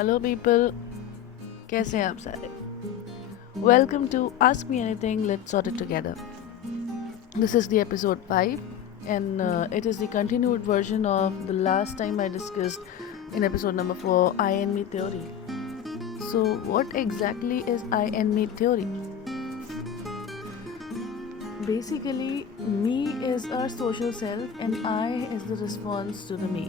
Hello people, कैसे हैं आप सारे? Welcome to ask me anything, let's sort it together. This is the episode 5 and it is the continued version of the last time I discussed in episode number 4, I and me theory. So what exactly is I and me theory? Basically, me is our social self and I is the response to the me.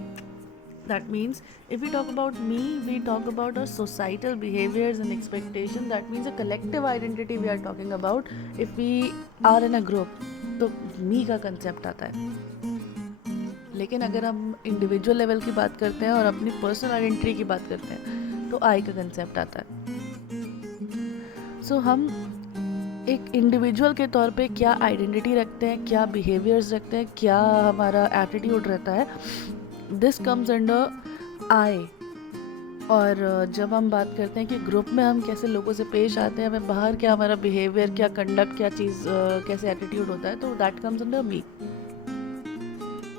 That means if we talk about me, we talk about our societal behaviors and expectations. That means a collective identity we are talking about. If we are in a group, तो मी का concept आता है. लेकिन अगर हम individual level की बात करते हैं और अपनी पर्सनल आइडेंटिटी की बात करते हैं तो आई का कंसेप्ट आता है. सो हम एक इंडिविजुअल के तौर पे क्या आइडेंटिटी रखते हैं, क्या बिहेवियर्स रखते हैं, क्या हमारा एटीट्यूड रहता है, दिस कम्स अंडर आई. और जब हम बात करते हैं कि ग्रुप में हम कैसे लोगों से पेश आते हैं, हमें बाहर क्या हमारा बिहेवियर, क्या कंडक्ट, क्या चीज़, कैसे एटीट्यूड होता है, तो दैट कम्स अंडर मी.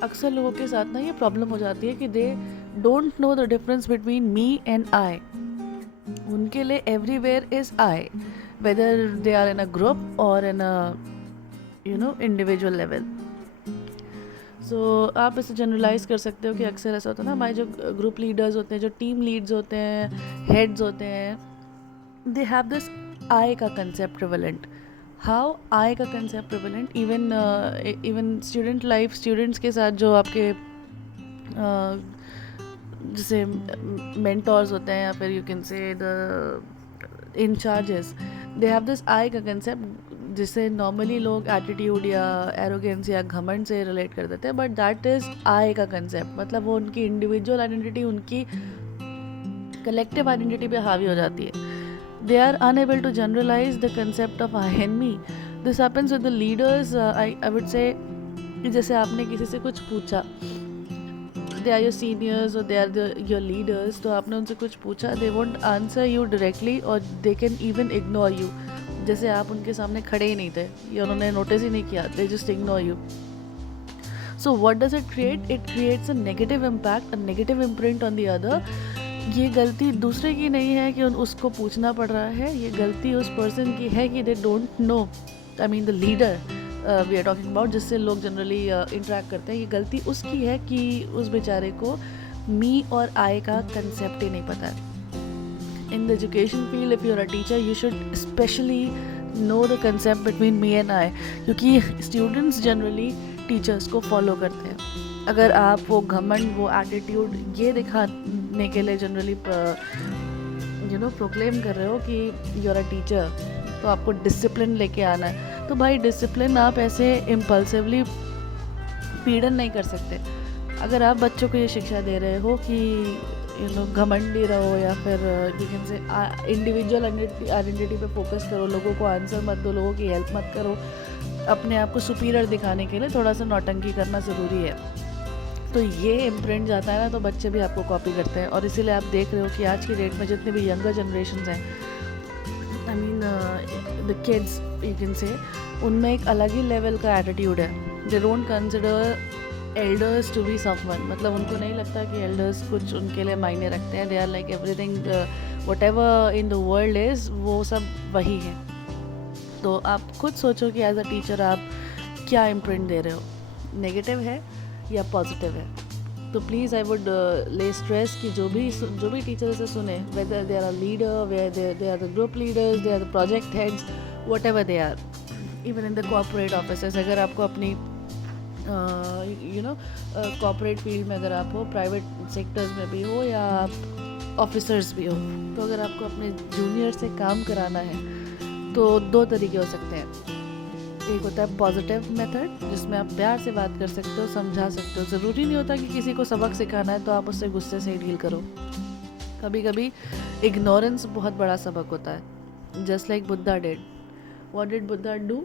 अक्सर लोगों के साथ ना ये प्रॉब्लम हो जाती है कि they don't know the difference between me and I. उनके लिए everywhere is I, whether they are in a group और इन अ इंडिविजुअल लेवल. सो आप इसे जनरलाइज कर सकते हो कि अक्सर ऐसा होता है ना, हमारे जो ग्रुप लीडर्स होते हैं, जो टीम लीड्स होते हैं, हेड्स होते हैं, दे हैव दिस आई का कंसेप्ट प्रिवेलेंट. हाउ आई का concept prevalent even student life, students के साथ जो आपके जैसे मेंटोर्स होते हैं या फिर यू कैन से the incharges, they have this I का कंसेप्ट जिसे नॉर्मली लोग एटीट्यूड या एरोगेंस या घमंड से रिलेट कर देते हैं, बट दैट इज़ आई का कंसेप्ट. मतलब वो उनकी इंडिविजुअल आइडेंटिटी उनकी कलेक्टिव आइडेंटिटी पे हावी हो जाती है. They are unable to generalise the concept of I and me. This happens with the leaders. I would say जैसे आपने किसी से कुछ पूछा, दे आर योर सीनियर्स और दे आर योर लीडर्स, तो आपने उनसे कुछ पूछा, they won't answer you directly और they can even ignore you. जैसे आप उनके सामने खड़े ही नहीं थे या उन्होंने नोटिस ही नहीं किया, they just ignore you. So what does it create? It creates a negative impact, a negative imprint on the other. ये गलती दूसरे की नहीं है कि उसको पूछना पड़ रहा है, ये गलती उस पर्सन की है कि they don't know. I mean the leader we are talking about, जिससे लोग जनरली इंटरेक्ट करते हैं, ये गलती उसकी है कि उस बेचारे को मी और आई का कंसेप्ट ही नहीं पता है. In the education field, if you're a teacher, you should especially know the concept between me and I, क्योंकि students generally teachers को follow करते हैं. अगर आप वो घमंड, वो एटीट्यूड ये दिखाने के लिए जनरली प्रोक्लेम कर रहे हो कि you're a teacher, तो आपको डिसिप्लिन लेके आना है, तो भाई डिसिप्लिन आप ऐसे इम्पल्सिवली पीड़न नहीं कर सकते. अगर आप बच्चों को ये शिक्षा दे रहे हो कि घमंडी रहो या फिर यू कैन से इंडिविजुअल आइडेंटिटी पे फोकस करो, लोगों को आंसर मत दो, लोगों की हेल्प मत करो, अपने आप को सुपीरियर दिखाने के लिए थोड़ा सा नौटंकी करना ज़रूरी है, तो ये इम्प्रिंट जाता है ना, तो बच्चे भी आपको कॉपी करते हैं. और इसीलिए आप देख रहे हो कि आज की डेट में जितने भी यंगर जनरेशन हैं, I mean the kids you can say, उनमें एक अलग ही लेवल का एटीट्यूड है. They don't consider elders to be someone. मतलब उनको नहीं लगता कि एल्डर्स कुछ उनके लिए मायने रखते हैं. They are like everything, what in the world is, वो सब वही है. तो आप खुद सोचो कि एज अ टीचर आप क्या इम्प्रिंट दे रहे हो, नेगेटिव है या पॉजिटिव है. तो please I would lay stress कि जो भी टीचर से सुने, whether they are a leader, whether they are the group leaders, they are the project heads, what they are, even in the corporate office, अगर आपको अपनी corporate field में अगर आप हो, प्राइवेट सेक्टर्स में भी हो या आप ऑफिसर्स भी हो, तो अगर आपको अपने जूनियर से काम कराना है तो दो तरीके हो सकते हैं. एक होता है पॉजिटिव मेथड, जिसमें आप प्यार से बात कर सकते हो, समझा सकते हो. ज़रूरी नहीं होता कि किसी को सबक सिखाना है तो आप उससे गुस्से से ही डील करो. कभी कभी इग्नोरेंस बहुत बड़ा सबक होता है. Just like Buddha did. What did Buddha do?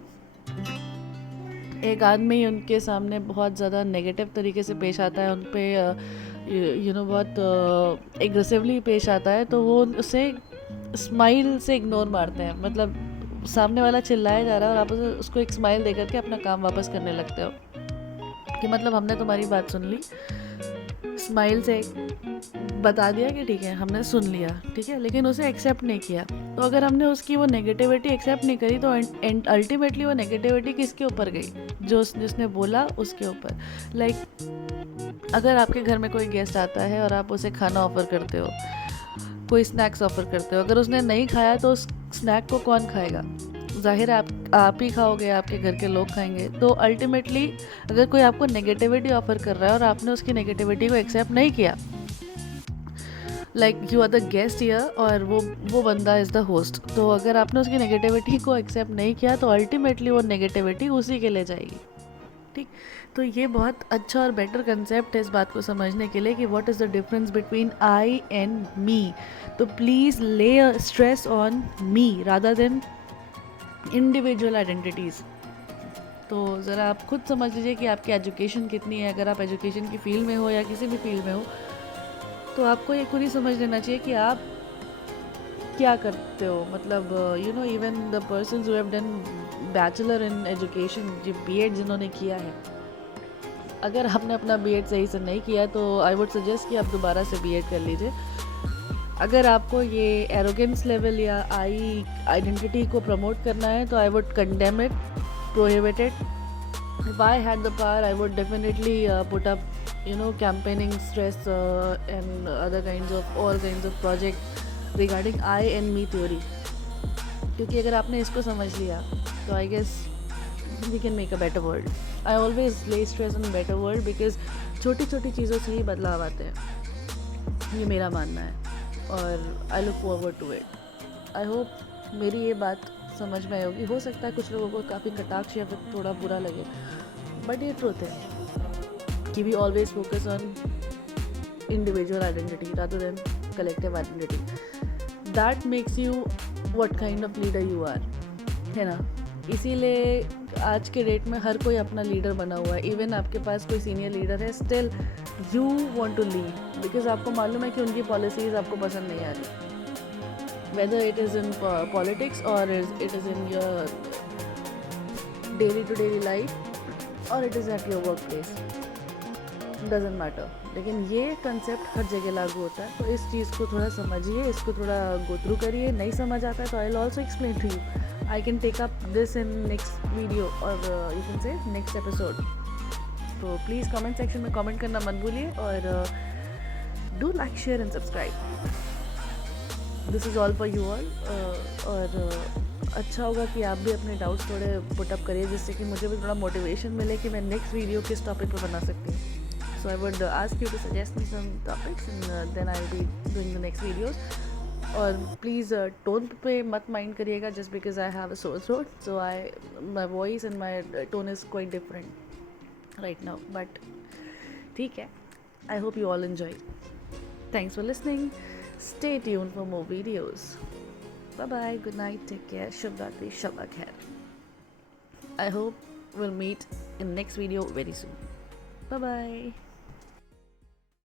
एक आदमी उनके सामने बहुत ज़्यादा नेगेटिव तरीके से पेश आता है, उन पे बहुत एग्रेसिवली पेश आता है, तो वो उसे स्माइल से इग्नोर मारते हैं. मतलब सामने वाला चिल्लाया जा रहा है और आप उसको एक स्माइल देकर के अपना काम वापस करने लगते हो कि मतलब हमने तुम्हारी बात सुन ली, स्माइल से बता दिया कि ठीक है हमने सुन लिया, ठीक है, लेकिन उसे एक्सेप्ट नहीं किया। तो अगर हमने उसकी वो नेगेटिविटी एक्सेप्ट नहीं करी तो अल्टीमेटली वो नेगेटिविटी किसके ऊपर गई? जिसने बोला उसके ऊपर। लाइक अगर आपके घर में कोई गेस्ट आता है और आप उसे खाना ऑफ़र करते हो, कोई स्नैक्स ऑफ़र करते हो, अगर उसने नहीं खाया तो उस स्नैक को कौन खाएगा? ज़ाहिर है आप ही खाओगे, आपके घर के लोग खाएंगे। तो अल्टीमेटली अगर कोई आपको नेगेटिविटी ऑफ़र कर रहा है और आपने उसकी नेगेटिविटी को एक्सेप्ट नहीं किया, like you are the guest here और वो बंदा इज़ द होस्ट, तो अगर आपने उसकी नेगेटिविटी को एक्सेप्ट नहीं किया तो अल्टीमेटली वो नेगेटिविटी उसी के ले जाएगी, ठीक। तो ये बहुत अच्छा और बेटर कंसेप्ट है इस बात को समझने के लिए कि what is the difference between I and मी। तो प्लीज़ ले stress on me rather than individual identities. तो ज़रा आप खुद समझ लीजिए कि आपकी एजुकेशन कितनी है। अगर आप एजुकेशन की फील्ड में हो या किसी भी फील्ड में हो, तो आपको ये खुद ही समझ लेना चाहिए कि आप क्या करते हो। मतलब you know, even the person who have done bachelor in education, जो बीएड जिन्होंने किया है, अगर आपने अपना बीएड सही से नहीं किया तो आई वुड सजेस्ट कि आप दोबारा से बीएड कर लीजिए। अगर आपको ये एरोगेंस लेवल या आइडेंटिटी को प्रमोट करना है तो I would condemn it, prohibit it. If I had the power, I would definitely put up, campaigning stress and other kinds of all kinds of project regarding I and me theory. क्योंकि अगर आपने इसको समझ लिया तो I guess we can make a better world. I always lay stress on better world because छोटी छोटी चीज़ों से ही बदलाव आते हैं, ये मेरा मानना है और I look forward to it. I hope मेरी ये बात समझ में आई होगी। हो सकता है कुछ लोगों को काफ़ी कटाक्ष या फिर थोड़ा बुरा लगे, बट ये ट्रूथ है कि we always focus on individual identity rather than collective identity. That makes you what kind of leader you are, है ना। इसीलिए आज के डेट में हर कोई अपना लीडर बना हुआ है। इवन आपके पास कोई सीनियर लीडर है, still you want to lead because आपको मालूम है कि उनकी पॉलिसीज़ आपको पसंद नहीं आ रही, whether it is in politics or it is in your daily to daily life or it is at your workplace, doesn't matter। लेकिन ये कंसेप्ट हर जगह लागू होता है। तो इस चीज़ को थोड़ा समझिए, इसको थोड़ा गो थ्रू करिए। नहीं समझ आता है तो I will also explain to you. I can take up this in next video और you can say next episode. तो प्लीज़ कमेंट सेक्शन में कमेंट करना मत भूलिए और do like, share and subscribe. This is all for you all. और अच्छा होगा कि आप भी अपने डाउट्स थोड़े पुटअप करिए, जिससे कि मुझे भी थोड़ा मोटिवेशन मिले कि मैं नेक्स्ट वीडियो किस टॉपिक पर बना सकती हूँ। So I would ask you to suggest me some topics and then I will be doing the next videos. और प्लीज़ टोन पे मत माइंड करिएगा, just because I have a sore throat, so my voice and my tone is quite different right now, but ठीक है। I hope you all enjoy. Thanks for listening. Stay tuned for more videos. Bye bye, good night, take care, Shubh Ratri, Shabba Khair. I hope we'll meet in next video very soon. Bye bye.